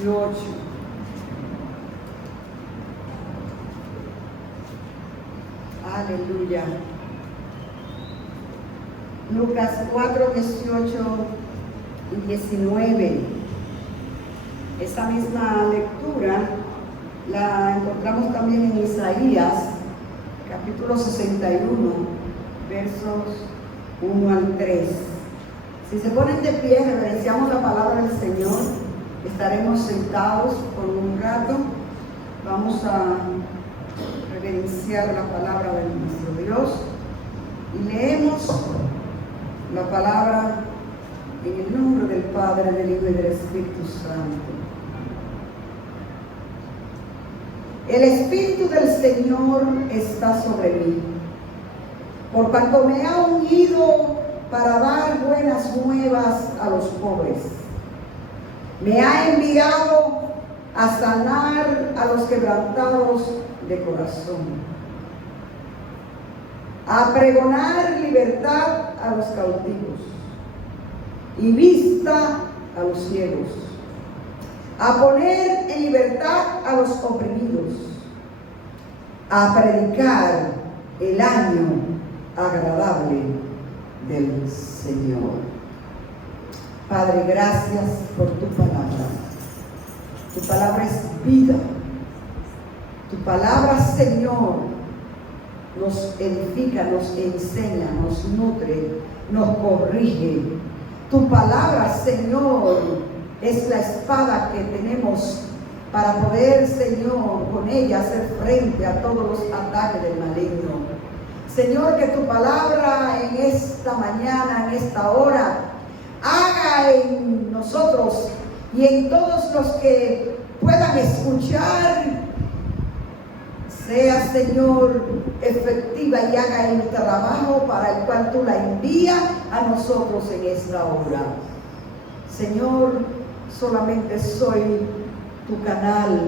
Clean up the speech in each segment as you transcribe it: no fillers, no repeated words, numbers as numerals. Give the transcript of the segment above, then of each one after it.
18. Aleluya. Lucas 4, 18 y 19. Esa misma lectura la encontramos también en Isaías, capítulo 61, versos 1 al 3. Si se ponen de pie, reverenciamos la palabra del Señor. Estaremos sentados por un rato. Vamos a reverenciar la palabra de nuestro Dios y leemos la palabra en el nombre del Padre, del Hijo y del Espíritu Santo. El Espíritu del Señor está sobre mí, por cuanto me ha ungido para dar buenas nuevas a los pobres. Me ha enviado a sanar a los quebrantados de corazón, a pregonar libertad a los cautivos y vista a los ciegos, a poner en libertad a los oprimidos, a predicar el año agradable del Señor. Padre, gracias por tu palabra. Tu palabra es vida. Tu palabra, Señor, nos edifica, nos enseña, nos nutre, nos corrige. Tu palabra, Señor, es la espada que tenemos para poder, Señor, con ella hacer frente a todos los ataques del maligno. Señor, que tu palabra en esta mañana, en esta hora, haga en nosotros y en todos los que puedan escuchar, sea, Señor, efectiva y haga el trabajo para el cual tú la envías a nosotros en esta hora. Señor, solamente soy tu canal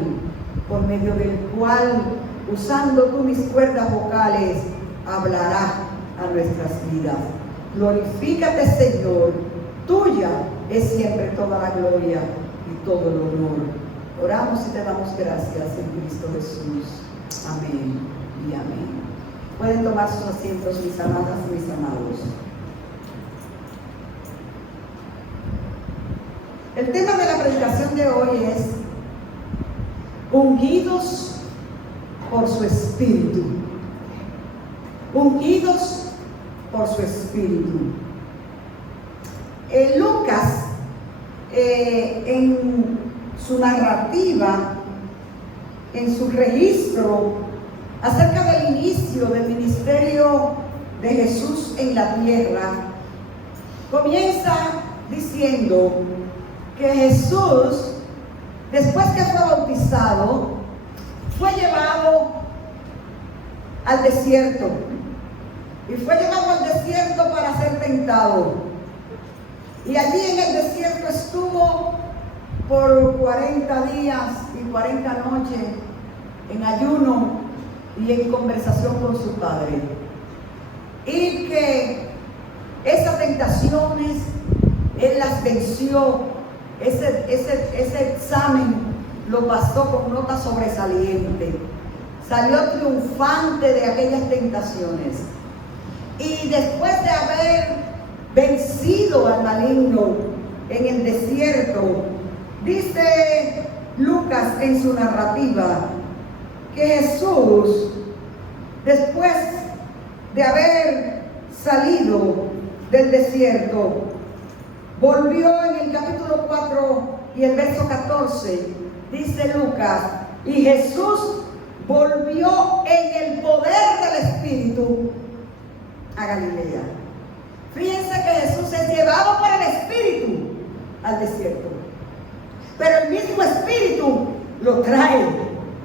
por medio del cual, usando tú mis cuerdas vocales, hablará a nuestras vidas. Glorifícate, Señor. Tuya es siempre toda la gloria y todo el honor. Oramos y te damos gracias en Cristo Jesús. Amén y amén. Pueden tomar sus asientos, mis amadas y mis amados. El tema de la predicación de hoy es ungidos por su Espíritu. Ungidos por su Espíritu. Lucas, en su narrativa, en su registro acerca del inicio del ministerio de Jesús en la tierra, comienza diciendo que Jesús, después que fue bautizado, fue llevado al desierto. Y fue llevado al desierto para ser tentado. Y allí en el desierto estuvo por 40 días y 40 noches en ayuno y en conversación con su Padre. Y que esas tentaciones Él las venció. Ese examen lo pasó con nota sobresaliente. Salió triunfante de aquellas tentaciones. Y después de haber vencido al maligno en el desierto, dice Lucas en su narrativa que Jesús, después de haber salido del desierto, volvió en el capítulo 4 y el verso 14, dice Lucas, y Jesús volvió en el poder del Espíritu a Galilea. Fíjense que Jesús es llevado por el Espíritu al desierto, pero el mismo Espíritu lo trae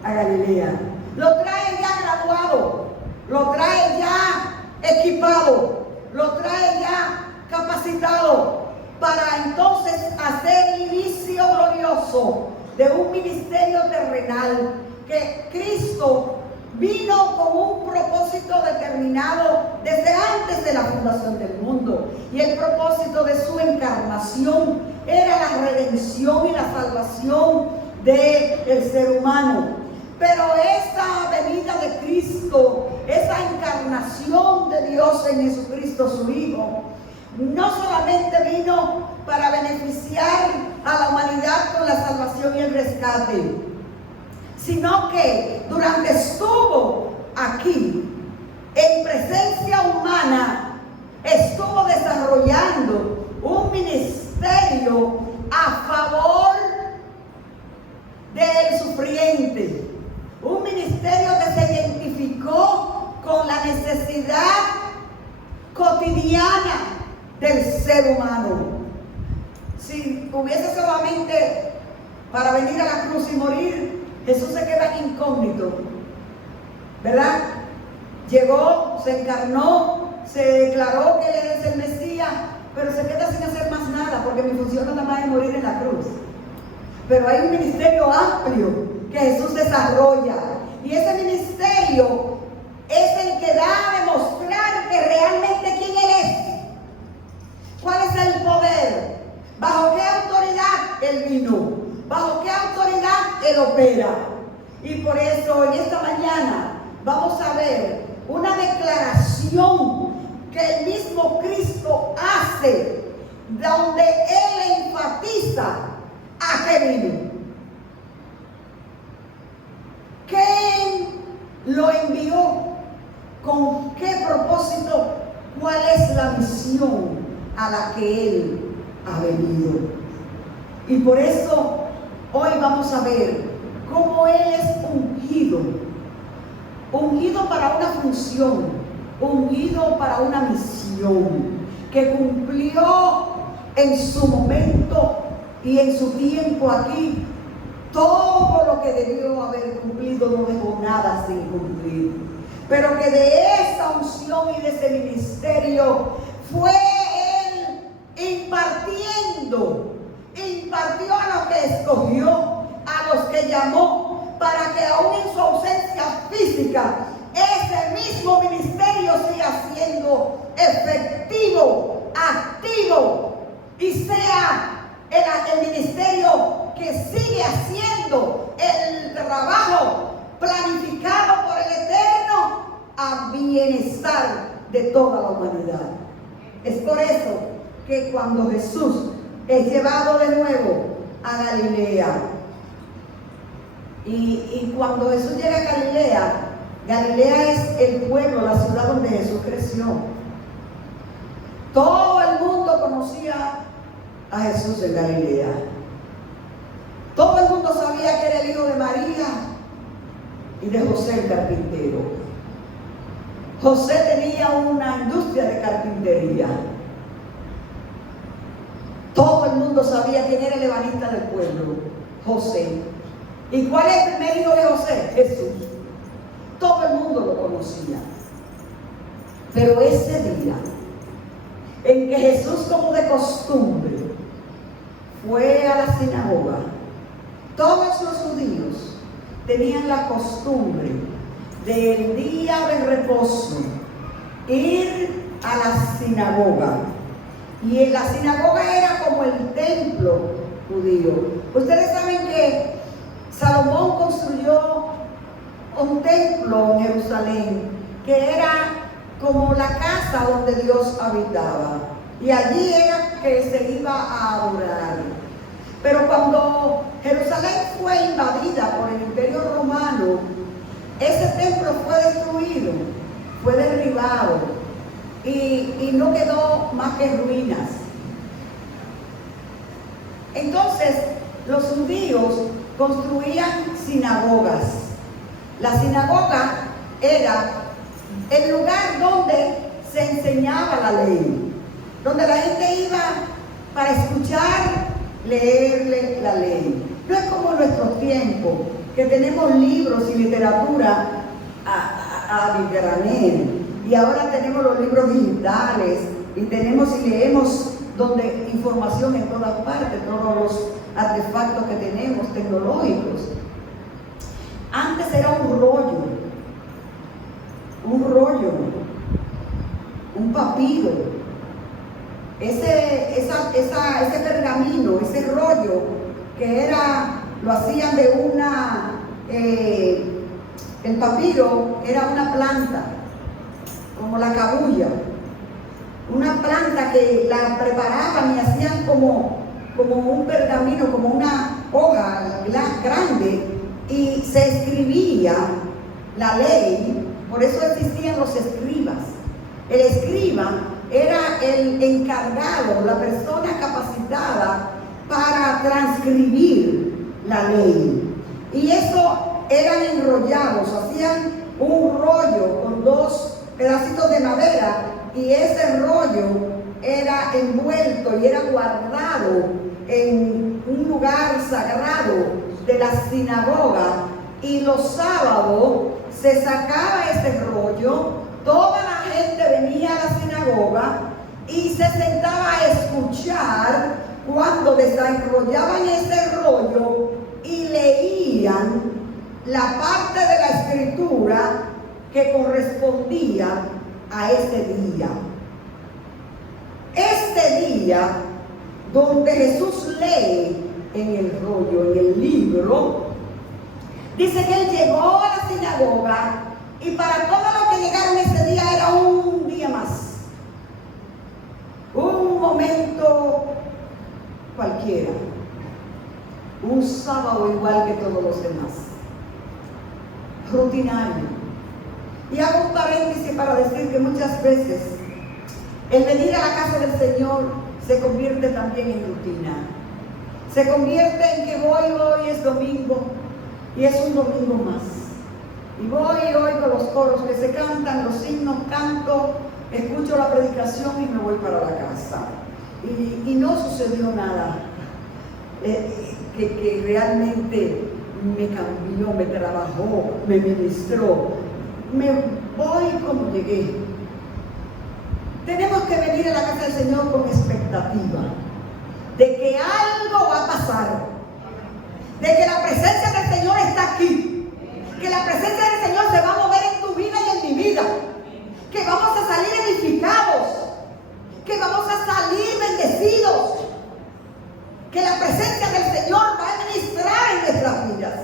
a Galilea, lo trae ya graduado, lo trae ya equipado, lo trae ya capacitado para entonces hacer el inicio glorioso de un ministerio terrenal que Cristo vino con un propósito determinado desde antes de la fundación del mundo. Y el propósito de su encarnación era la redención y la salvación del ser humano. Pero esa venida de Cristo, esa encarnación de Dios en Jesucristo su Hijo, no solamente vino para beneficiar a la humanidad con la salvación y el rescate, sino que durante estuvo aquí, en presencia humana, estuvo desarrollando un ministerio a favor del sufriente. Un ministerio que se identificó con la necesidad cotidiana del ser humano. Si hubiese solamente para venir a la cruz y morir, Jesús se queda incógnito, ¿verdad? Llegó, se encarnó, se declaró que Él es el Mesías, pero se queda sin hacer más nada, porque mi función nada más es morir en la cruz. Pero hay un ministerio amplio que Jesús desarrolla, y ese ministerio es el que da a demostrar que realmente quién Él es, cuál es el poder, bajo qué autoridad Él vino, bajo qué autoridad Él opera. Y por eso en esta mañana vamos a ver una declaración que el mismo Cristo hace, donde Él enfatiza a qué vino. ¿Quién lo envió? ¿Con qué propósito? ¿Cuál es la misión a la que Él ha venido? Y por eso hoy vamos a ver cómo Él es ungido. Ungido para una función, ungido para una misión, que cumplió en su momento y en su tiempo aquí todo lo que debió haber cumplido, no dejó nada sin cumplir. Pero que de esa unción y de ese ministerio fue Él impartió a los que escogió, a los que llamó, para que aún en su ausencia física, ese mismo ministerio siga siendo efectivo, activo, y sea el ministerio que sigue haciendo el trabajo planificado por el Eterno a bienestar de toda la humanidad. Es por eso que cuando Jesús es llevado de nuevo a Galilea, y cuando Jesús llega a Galilea, Galilea es el pueblo, la ciudad donde Jesús creció. Todo el mundo conocía a Jesús en Galilea. Todo el mundo sabía que era el hijo de María y de José el carpintero. José tenía una industria de carpintería. Todo el mundo sabía quién era el ebanista del pueblo, José. ¿Y cuál es el primer hijo de José? Jesús. Todo el mundo lo conocía. Pero ese día en que Jesús, como de costumbre, fue a la sinagoga, todos los judíos tenían la costumbre del día de reposo ir a la sinagoga. Y en la sinagoga era como el templo judío. Ustedes saben que Salomón construyó un templo en Jerusalén que era como la casa donde Dios habitaba, y allí era que se iba a adorar. Pero cuando Jerusalén fue invadida por el Imperio Romano, ese templo fue destruido, fue derribado, y no quedó más que ruinas. Entonces los judíos construían sinagogas. La sinagoga era el lugar donde se enseñaba la ley, donde la gente iba para escuchar, leerle la ley. No es como en nuestros tiempos, que tenemos libros y literatura a granel, y ahora tenemos los libros digitales, y tenemos y leemos donde información en todas partes, todos los artefactos que tenemos tecnológicos. Antes era un rollo, un papiro. Ese pergamino, ese rollo, que lo hacían de el papiro era una planta, como la cabuya, una planta que la preparaban y hacían como un pergamino, como una hoja grande, y se escribía la ley. Por eso existían los escribas. El escriba era el encargado, la persona capacitada para transcribir la ley. Y eso eran enrollados, hacían un rollo con 2 pedacitos de madera, y ese rollo era envuelto y era guardado en un lugar sagrado de la sinagoga, y los sábados se sacaba ese rollo, toda la gente venía a la sinagoga y se sentaba a escuchar cuando desenrollaban ese rollo y leían la parte de la escritura que correspondía a ese día. Este día donde Jesús lee en el rollo, en el libro, dice que él llegó a la sinagoga, y para todos los que llegaron ese día era un día más, un momento cualquiera, un sábado igual que todos los demás, rutinario. Y hago un paréntesis para decir que muchas veces el venir a la casa del Señor se convierte también en rutina. Se convierte en que hoy es domingo y es un domingo más. Y voy con los coros que se cantan, los himnos, canto, escucho la predicación y me voy para la casa. Y no sucedió nada que realmente me cambió, me trabajó, me ministró. Me voy como llegué. Tenemos que venir a la casa del Señor con expectativa de que algo va a pasar, de que la presencia del Señor está aquí, que la presencia del Señor se va a mover en tu vida y en mi vida, que vamos a salir edificados, que vamos a salir bendecidos, que la presencia del Señor va a ministrar en nuestras vidas.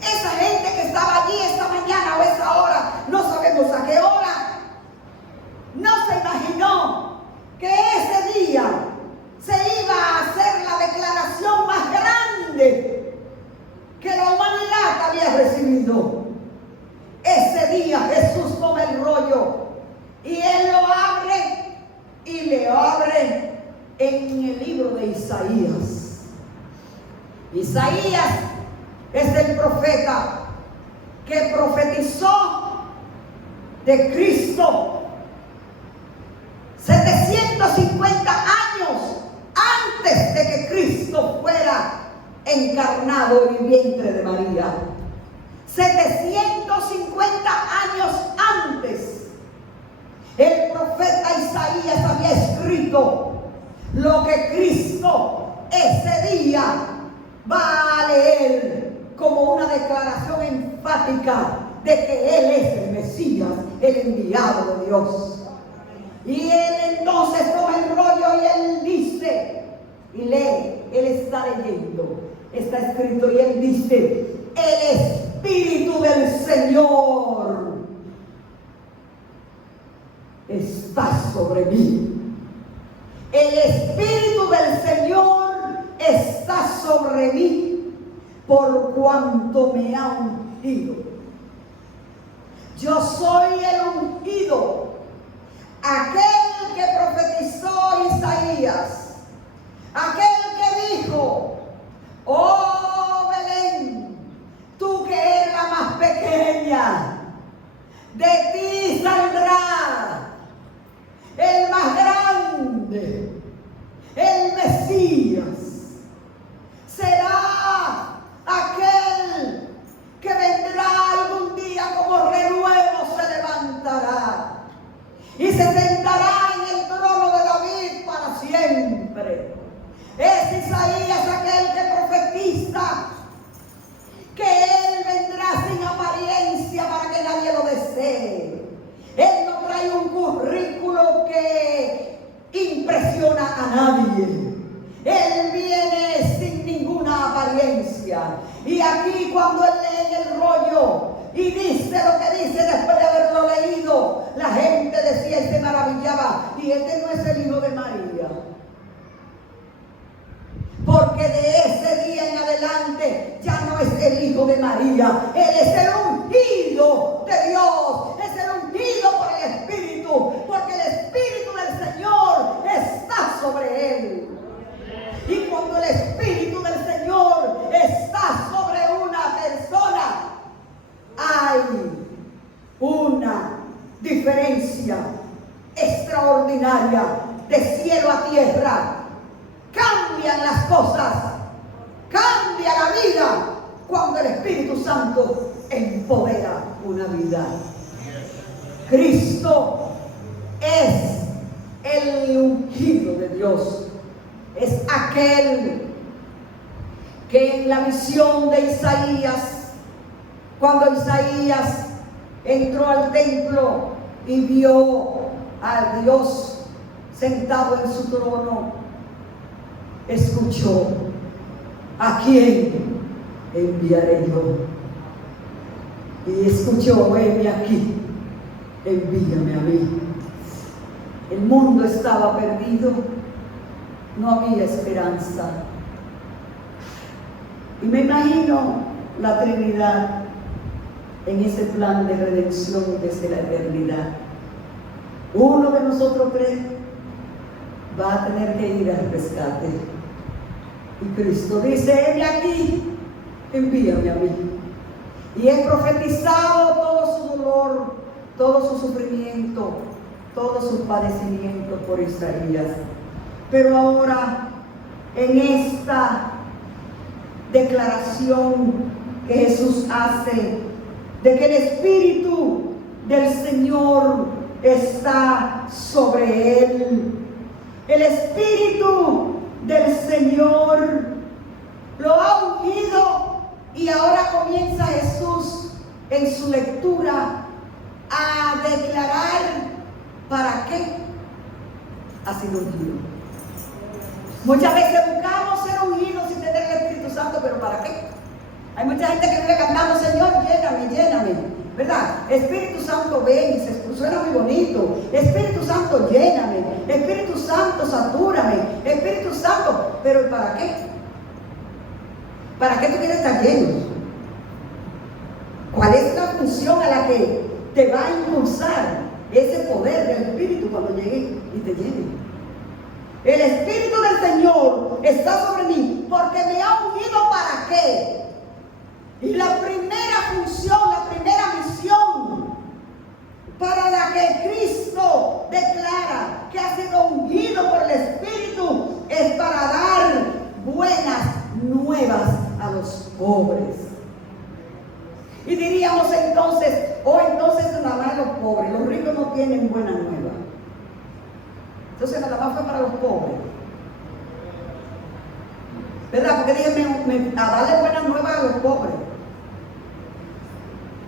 Esa gente que estaba allí esta mañana o esa hora, no sabemos a qué hora, no se imaginó que ese día se iba a hacer la declaración más grande que la humanidad había recibido. Ese día Jesús toma el rollo y él lo abre y le abre en el libro de Isaías. Isaías es el profeta que profetizó de Cristo 750 años antes de que Cristo fuera encarnado en el vientre de María. 750 años antes, el profeta Isaías había escrito lo que Cristo ese día va a leer como una declaración enfática de que Él es el Mesías, el enviado de Dios. Y él entonces toma el rollo y él dice, y lee, él está leyendo, está escrito y él dice: el Espíritu del Señor está sobre mí. El Espíritu del Señor está sobre mí por cuanto me ha ungido. Yo soy el ungido, aquel que profetizó Isaías, aquel que dijo: oh Belén, tú que eres la más pequeña, de ti saldrá el más grande, el Mesías. Será aquel que vendrá algún día como renuevo, se levantará y se sentará en el trono de David para siempre. Es Isaías aquel que profetiza Y aquí cuando él lee el rollo y dice lo que dice después de haberlo leído, la gente decía y se maravillaba, y este no es el hijo de María. Porque de ese día en adelante ya no es el hijo de María, él es el ungido de Dios, es el ungido por el Espíritu, porque el Espíritu del Señor está sobre él. Y cuando el Espíritu del Señor está sobre una persona, hay una diferencia extraordinaria de cielo a tierra. Cambian las cosas, cambia la vida cuando el Espíritu Santo empodera una vida. Cristo es el ungido de Dios. Es aquel que en la visión de Isaías, cuando Isaías entró al templo y vio a Dios sentado en su trono, escuchó: ¿a quién enviaré yo? Y escuchó: heme aquí, envíame a mí. El mundo estaba perdido, no había esperanza. Y me imagino la Trinidad en ese plan de redención desde la eternidad. Uno de nosotros tres va a tener que ir al rescate. Y Cristo dice: heme aquí, envíame a mí. Y he profetizado todo su dolor, todo su sufrimiento, todo su padecimiento por Isaías. Pero ahora, en esta declaración que Jesús hace de que el Espíritu del Señor está sobre él, el Espíritu del Señor lo ha ungido, y ahora comienza Jesús en su lectura a declarar para qué ha sido ungido. Muchas veces buscamos ser ungidos sin tener el Espíritu Santo, pero ¿para qué? Hay mucha gente que vive cantando: Señor, lléname, lléname, ¿verdad? Espíritu Santo, ven, y se suena muy bonito. Espíritu Santo, lléname. Espíritu Santo, satúrame. Espíritu Santo, pero ¿para qué? ¿Para qué tú quieres estar lleno? ¿Cuál es la función a la que te va a impulsar ese poder del Espíritu cuando llegue y te llene? El Espíritu del Señor está sobre mí porque me ha ungido. ¿Para qué? Y la primera función, la primera misión para la que Cristo declara que ha sido ungido por el Espíritu es para dar buenas nuevas a los pobres. Y diríamos entonces, entonces nada más los pobres, los ricos no tienen buena nueva. Entonces nada más fue para los pobres, ¿verdad? Porque dije a darle buenas nuevas a los pobres.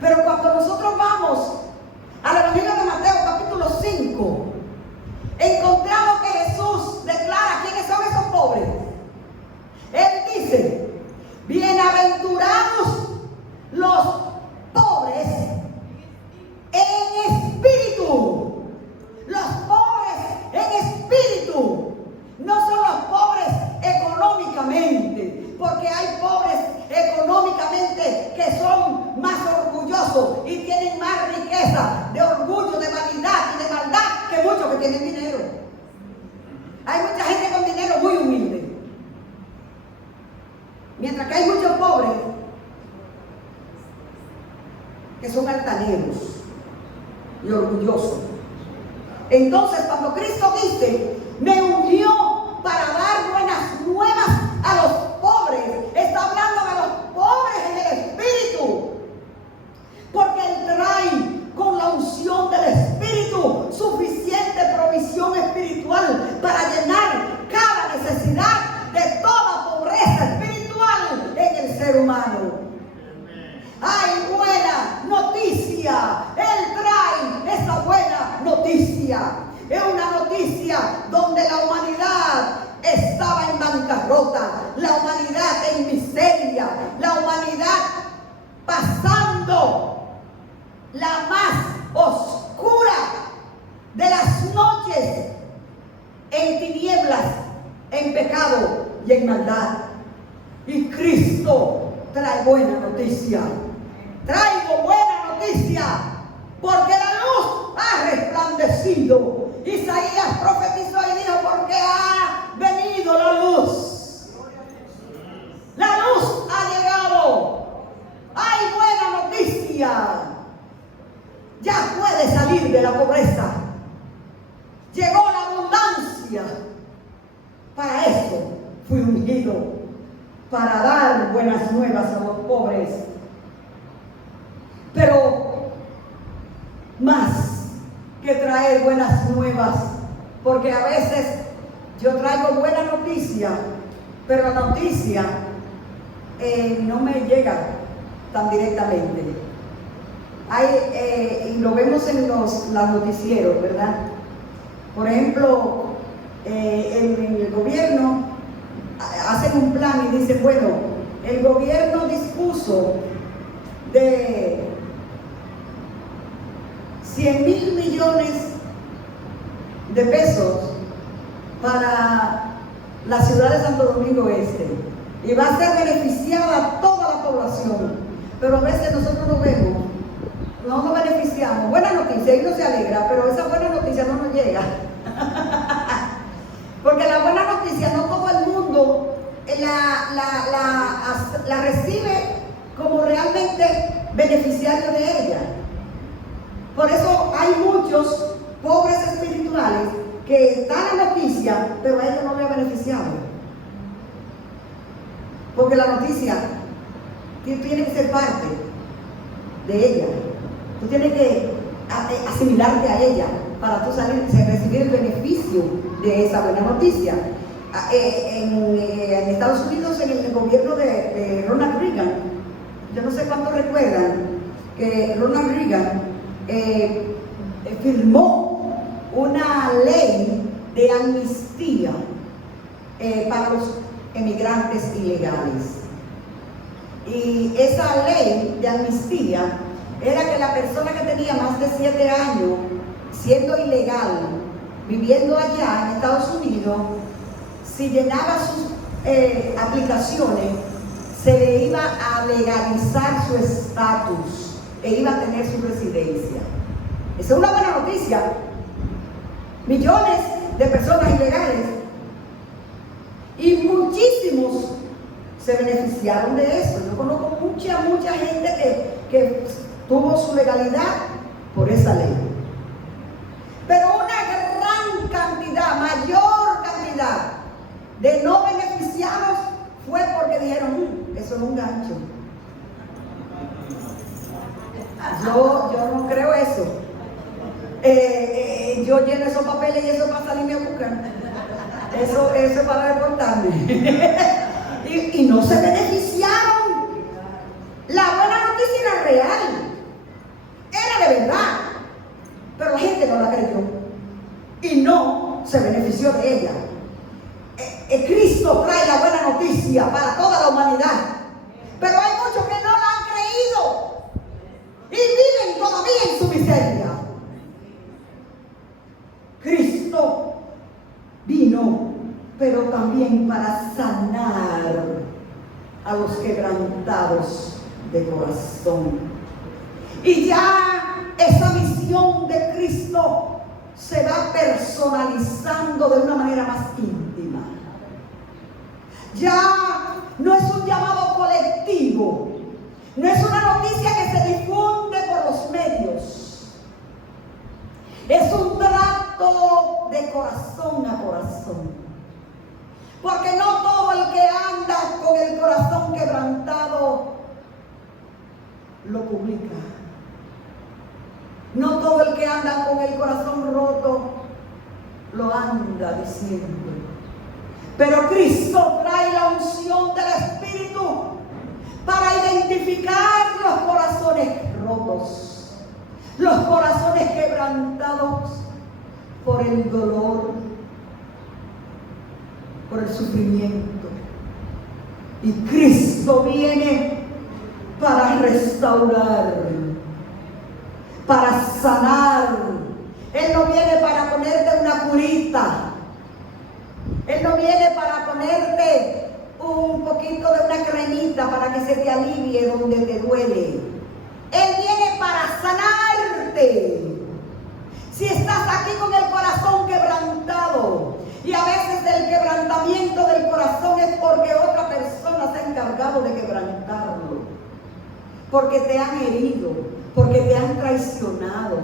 Pero cuando nosotros vamos al Evangelio de Mateo capítulo 5, encontramos que Jesús declara quiénes son esos pobres. Él dice: bienaventurados los pobres en espíritu. Los pobres en espíritu. No son los pobres económicamente, porque hay pobres económicamente que son más orgullosos y tienen más riqueza de orgullo, de vanidad y de maldad que muchos que tienen dinero. Hay mucha gente con dinero muy humilde, mientras que hay muchos pobres que son altaneros y orgullosos. Entonces, cuando Cristo dice: me ungió para dar buenas nuevas a los pobres, está hablando de los pobres en el Espíritu, porque Él trae con la unción del Espíritu suficiente provisión espiritual para llenar cada necesidad de toda pobreza espiritual en el ser humano. Hay buena noticia. Él trae esa buena noticia. Es una noticia donde la humanidad estaba en bancarrota, la humanidad en miseria, la humanidad pasando la más oscura de las noches en tinieblas, en pecado y en maldad. Y Cristo trae buena noticia. Traigo buena noticia, porque la luz ha resplandecido. Isaías profetizó y dijo, porque ha venido la luz. La luz ha llegado. Hay buena noticia. Ya puede salir de la pobreza. Llegó la abundancia. Para eso fui ungido, para dar buenas nuevas a los pobres. Pero más que traer buenas nuevas, porque a veces yo traigo buena noticia, pero la noticia no me llega tan directamente. Y lo vemos en los noticieros, ¿verdad? Por ejemplo, en el gobierno hacen un plan y dicen, bueno, el gobierno dispuso de 100,000 millones de pesos para la ciudad de Santo Domingo Este, y va a ser beneficiada toda la población. Pero a veces nosotros lo vemos, no nos beneficiamos. Buena noticia, y uno se alegra, pero esa buena noticia no nos llega. Porque la buena noticia no todo el mundo la recibe como realmente beneficiario de ella. Por eso hay muchos pobres espirituales que dan la noticia, pero a ellos no les ha beneficiado. Porque la noticia tiene que ser parte de ella. Tú tienes que asimilarte a ella para tú recibir el beneficio de esa buena noticia. En Estados Unidos, en el gobierno de Ronald Reagan, yo no sé cuántos recuerdan que Ronald Reagan firmó una ley de amnistía para los emigrantes ilegales. Y esa ley de amnistía era que la persona que tenía más de 7 años siendo ilegal, viviendo allá en Estados Unidos, si llenaba sus aplicaciones, se le iba a legalizar su estatus e iba a tener su residencia. Esa es una buena noticia. Millones de personas ilegales y muchísimos se beneficiaron de eso. Yo conozco mucha gente que tuvo su legalidad por esa ley. Pero una gran cantidad, mayor cantidad de no beneficiados fue porque dijeron, eso es un gancho. Yo no creo eso. Yo lleno esos papeles y eso para salirme a buscar. Eso es para reportarme. y no se beneficiaron. La buena noticia era real. Era de verdad. Pero la gente no la creyó. Y no se benefició de ella. Cristo trae la buena noticia para toda la humanidad. Pero hay muchos que no la han creído. Y viven todavía en su miseria. Cristo vino, pero también para sanar a los quebrantados de corazón. Y ya esa misión de Cristo se va personalizando de una manera más íntima. Ya no es un llamado colectivo, no es una noticia que se difunde por los medios. Es un trato de corazón a corazón. Porque no todo el que anda con el corazón quebrantado lo publica. No todo el que anda con el corazón roto lo anda diciendo. Pero Cristo trae la unción del Espíritu para identificar los corazones rotos, los corazones quebrantados por el dolor, por el sufrimiento. Y Cristo viene para restaurar, para sanar. Él no viene para ponerte una curita. Él no viene para ponerte un poquito de una cremita para que se te alivie donde te duele. Él viene para sanarte. Si estás aquí con el corazón quebrantado, y a veces el quebrantamiento del corazón es porque otra persona se ha encargado de quebrantarlo, porque te han herido, porque te han traicionado,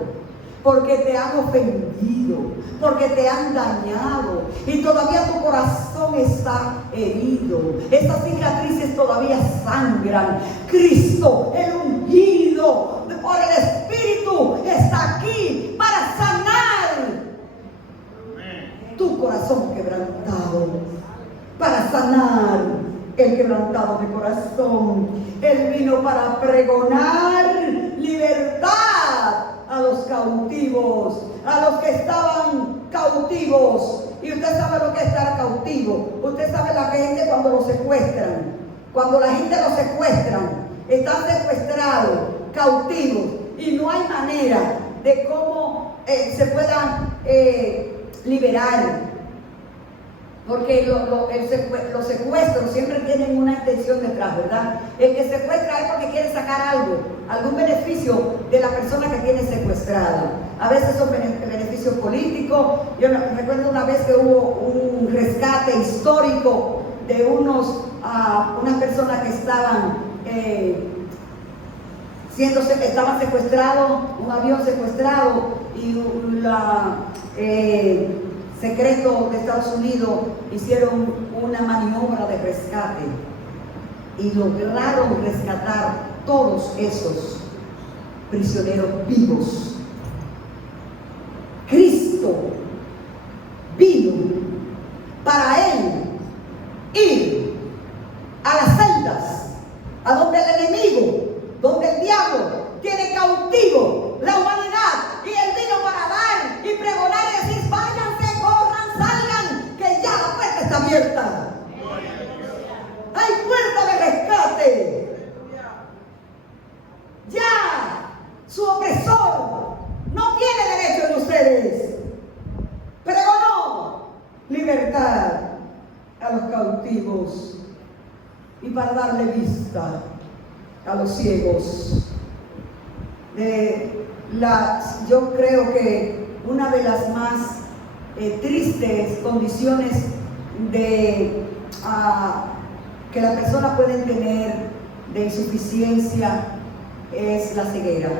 porque te han ofendido, porque te han dañado y todavía tu corazón está herido. Esas cicatrices todavía sangran. Cristo, el ungido por el Espíritu, está aquí para sanar tu corazón quebrantado, para sanar el quebrantado de corazón. Él vino para pregonar libertad a los cautivos, a los que estaban cautivos. Y usted sabe lo que es estar cautivo. Usted sabe la gente cuando lo secuestran. Cuando la gente lo secuestran, están secuestrados, cautivos, y no hay manera de cómo se puedan liberar. Porque los secuestros siempre tienen una intención detrás, ¿verdad? El que secuestra es porque quiere sacar algo, algún beneficio de la persona que tiene secuestrada. A veces son beneficios políticos. Yo recuerdo una vez que hubo un rescate histórico de unas personas que estaban secuestrados, un avión secuestrado, y secretos de Estados Unidos hicieron una maniobra de rescate y lograron rescatar todos esos prisioneros vivos. Cristo vino para Él ir a las celdas, a donde el enemigo, donde el diablo tiene cautivo la humanidad, y Él vino para dar y pregonar y decir: váyanse, corran, salgan, que ya la puerta está abierta. Hay puerta de rescate. Ya su opresor no tiene derecho en ustedes. Pregonó libertad a los cautivos y para darle vista a los ciegos. Yo creo que una de las más tristes condiciones que la persona puede tener de insuficiencia es la ceguera.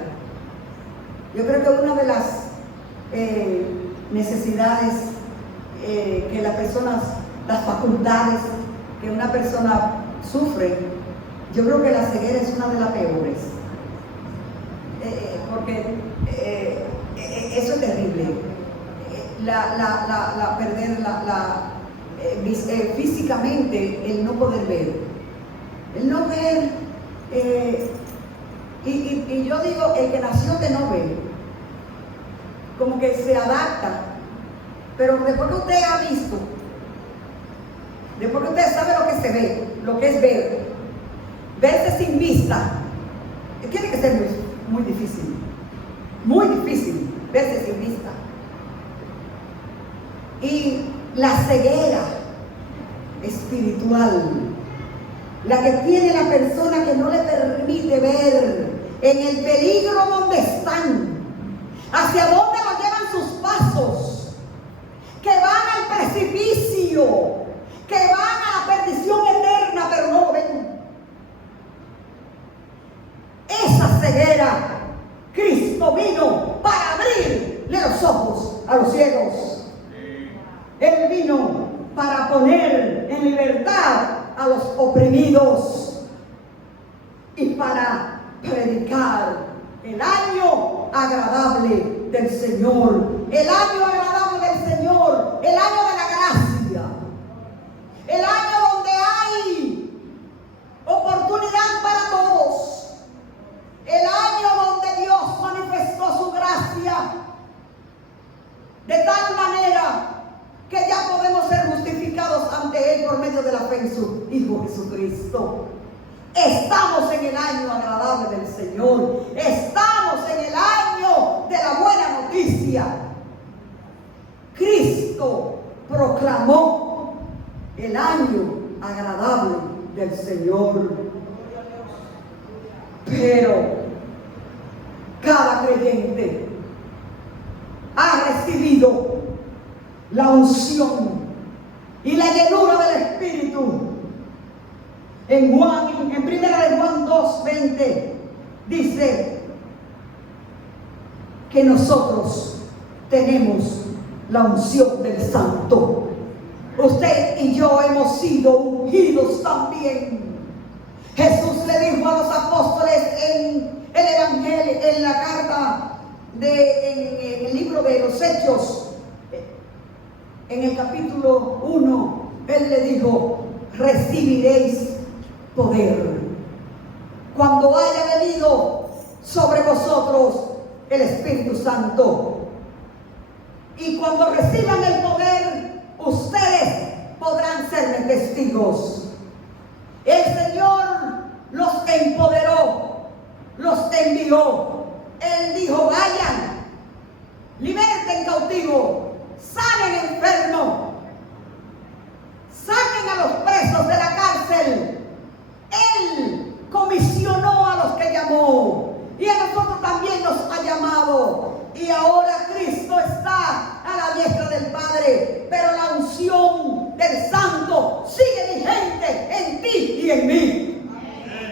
Yo creo que una de las necesidades que las facultades que una persona sufre, yo creo que la ceguera es una de las peores. Porque eso es terrible. Perder físicamente el no poder ver. El no ver. Y yo digo, el que nació de no ver, como que se adapta. Pero después que usted ha visto, después que usted sabe lo que se ve, lo que es ver, verse sin vista, tiene que ser muy difícil. Muy difícil verse sin vista. Y la ceguera espiritual, la que tiene la persona que no le permite ver en el peligro donde están, hacia dónde lo llevan sus pasos, que van al precipicio, que van a la perdición eterna, pero no lo ven. Esa ceguera, Cristo vino para abrirle los ojos a los ciegos. Él vino para poner en libertad a los oprimidos y para predicar el año agradable del Señor. El año agradable del Señor, el año de la gracia, el año donde hay oportunidad para todos, el año donde Dios manifestó su gracia de tal manera que ya podemos ser justificados ante Señor. Pero cada creyente ha recibido la unción y la llenura del Espíritu. En 1 de Juan 2:20 dice que nosotros tenemos la unción del Santo. Usted y yo hemos sido ungidos también. Jesús le dijo a los apóstoles en el Evangelio, en la carta en el libro de los Hechos, en el capítulo 1, Él le dijo: recibiréis poder cuando haya venido sobre vosotros el Espíritu Santo. Y cuando reciban el poder, ustedes podrán serme testigos. El Señor los empoderó, los envió. Él dijo: vayan, liberten cautivos, sanen enfermos, saquen a los presos de la cárcel. Él comisionó a los que llamó, y a nosotros también nos ha llamado. Y ahora Cristo está a la diestra del Padre, pero la unción del Santo sigue vigente en ti y en mí.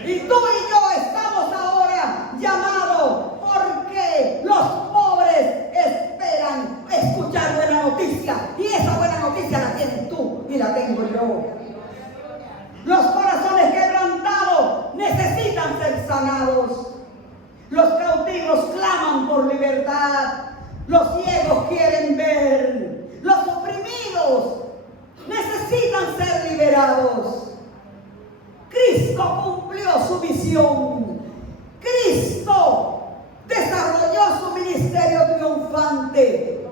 Y tú y yo estamos ahora llamados porque los pobres esperan escuchar buena noticia, y esa buena noticia la tienes tú y la tengo yo. Los corazones quebrantados necesitan ser sanados. Los cautivos claman por libertad. Los ciegos quieren ver. Los oprimidos necesitan ser liberados. Cristo cumplió su misión. Cristo desarrolló su ministerio triunfante.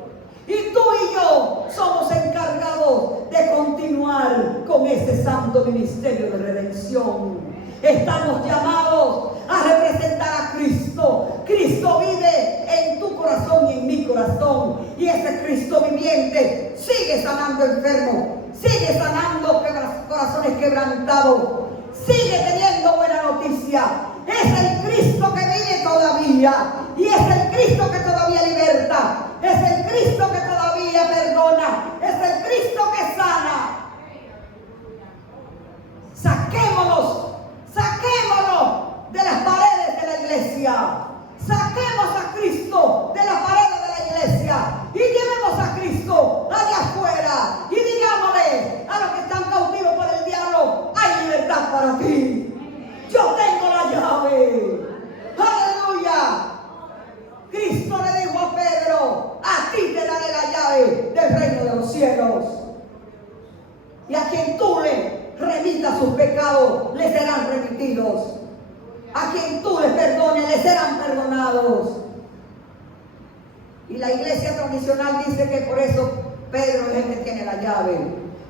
Y tú y yo somos encargados de continuar con ese santo ministerio de redención. Estamos llamados a representar a Cristo. Cristo vive en tu corazón y en mi corazón. Y ese Cristo viviente sigue sanando enfermos, sigue sanando corazones quebrantados, sigue teniendo buena noticia. Es el Cristo que vive todavía. Y es el Cristo que todavía liberta. Es el Cristo que todavía perdona. Es el Cristo que sana. Saquémonos de las paredes de la iglesia. Saquemos a Cristo de las paredes de la iglesia y llevemos a Cristo allá afuera y digámosle a los que están cautivos por el diablo: hay libertad para ti. Yo tengo la llave. Aleluya. Cristo le dijo a Pedro: a ti te daré la llave del reino de los cielos. Y a quien tú le remita sus pecados, le serán remitidos. A quien tú le perdones, le serán perdonados. Y la iglesia tradicional dice que por eso Pedro es el que tiene la llave.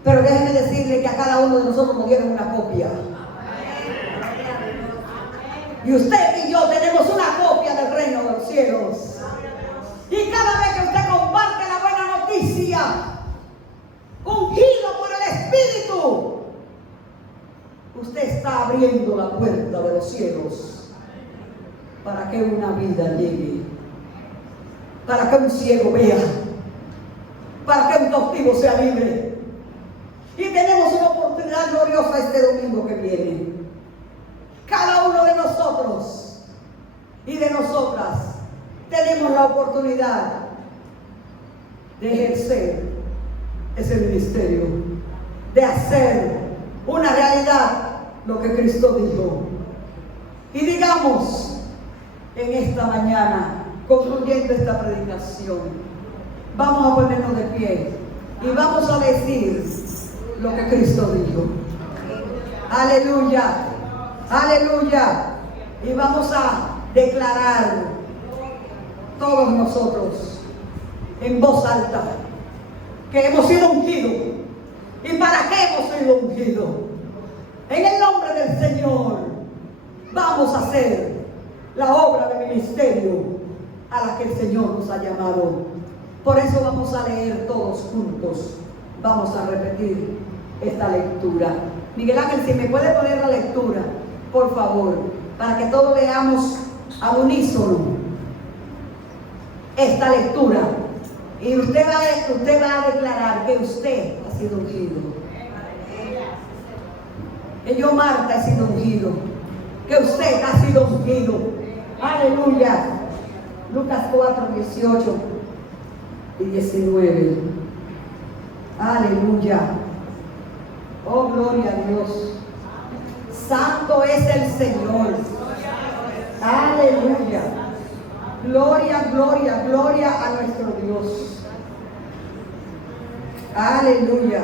Pero déjenme decirle que a cada uno de nosotros nos dieron una copia. Y usted y yo tenemos una copia del reino de los cielos. Y cada vez que usted comparte la buena noticia, ungido por el Espíritu, usted está abriendo la puerta de los cielos para que una vida llegue, para que un ciego vea, para que un cautivo sea libre. Y tenemos una oportunidad gloriosa este domingo que viene. Cada uno de nosotros y de nosotras tenemos la oportunidad de ejercer ese ministerio, de hacer una realidad lo que Cristo dijo. Y digamos en esta mañana, concluyendo esta predicación, vamos a ponernos de pie y vamos a decir lo que Cristo dijo. Aleluya, aleluya. Y vamos a declarar todos nosotros en voz alta que hemos sido ungidos. ¿Y para qué hemos sido ungidos? En el nombre del Señor vamos a hacer la obra de ministerio a la que el Señor nos ha llamado. Por eso vamos a leer todos juntos. Vamos a repetir esta lectura. Miguel Ángel, si me puede poner la lectura, por favor, para que todos leamos al unísono esta lectura. Y usted va a declarar que usted ha sido ungido. Que yo, Marta, he sido ungido. Que usted ha sido ungido. Aleluya. Lucas 4, 18 y 19. Aleluya. Oh, gloria a Dios. Santo es el Señor. Aleluya. Gloria, gloria, gloria a nuestro Dios. Aleluya.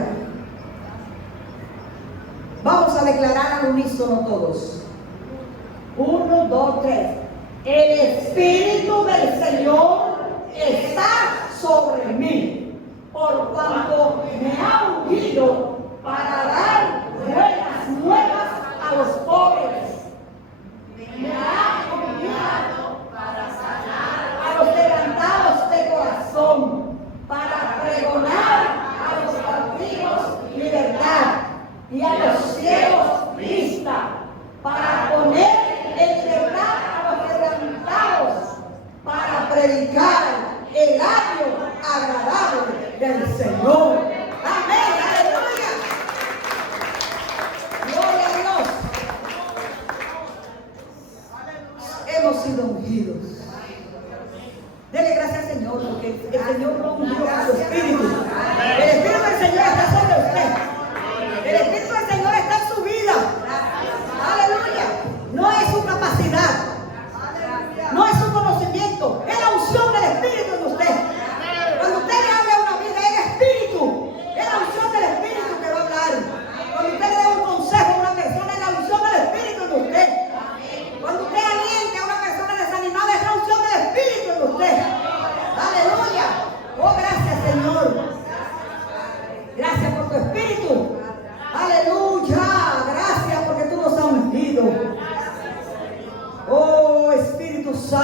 Vamos a declarar al unísono todos. 1, 2, 3. El Espíritu del Señor está sobre mí, por cuanto me ha ungido para dar buenas nuevas a los pobres. Me ha enviado para sanar a los quebrantados de corazón, para pregonar a los cautivos libertad y a los ciegos vista, para poner en libertad a los quebrantados, para predicar el año agradable del Señor. Amén, aleluya. Gloria a Dios. Hemos sido ungidos. Dele gracias al Señor, porque el Señor lo ungió con su Espíritu. El Espíritu del Señor está sobre usted. El Espíritu del Señor está en su vida. Aleluya. No es su capacidad, no es su conocimiento, es la unción del Espíritu en usted. Cuando usted le habla a una vida, es el Espíritu, es la unción del Espíritu que va a hablar. Cuando usted le da un consejo a una persona, es la unción del Espíritu en usted. Cuando usted aliente a una persona desanimada, es la unción del Espíritu en usted. Aleluya. Oh, gracias, Señor. Gracias por tu Espíritu.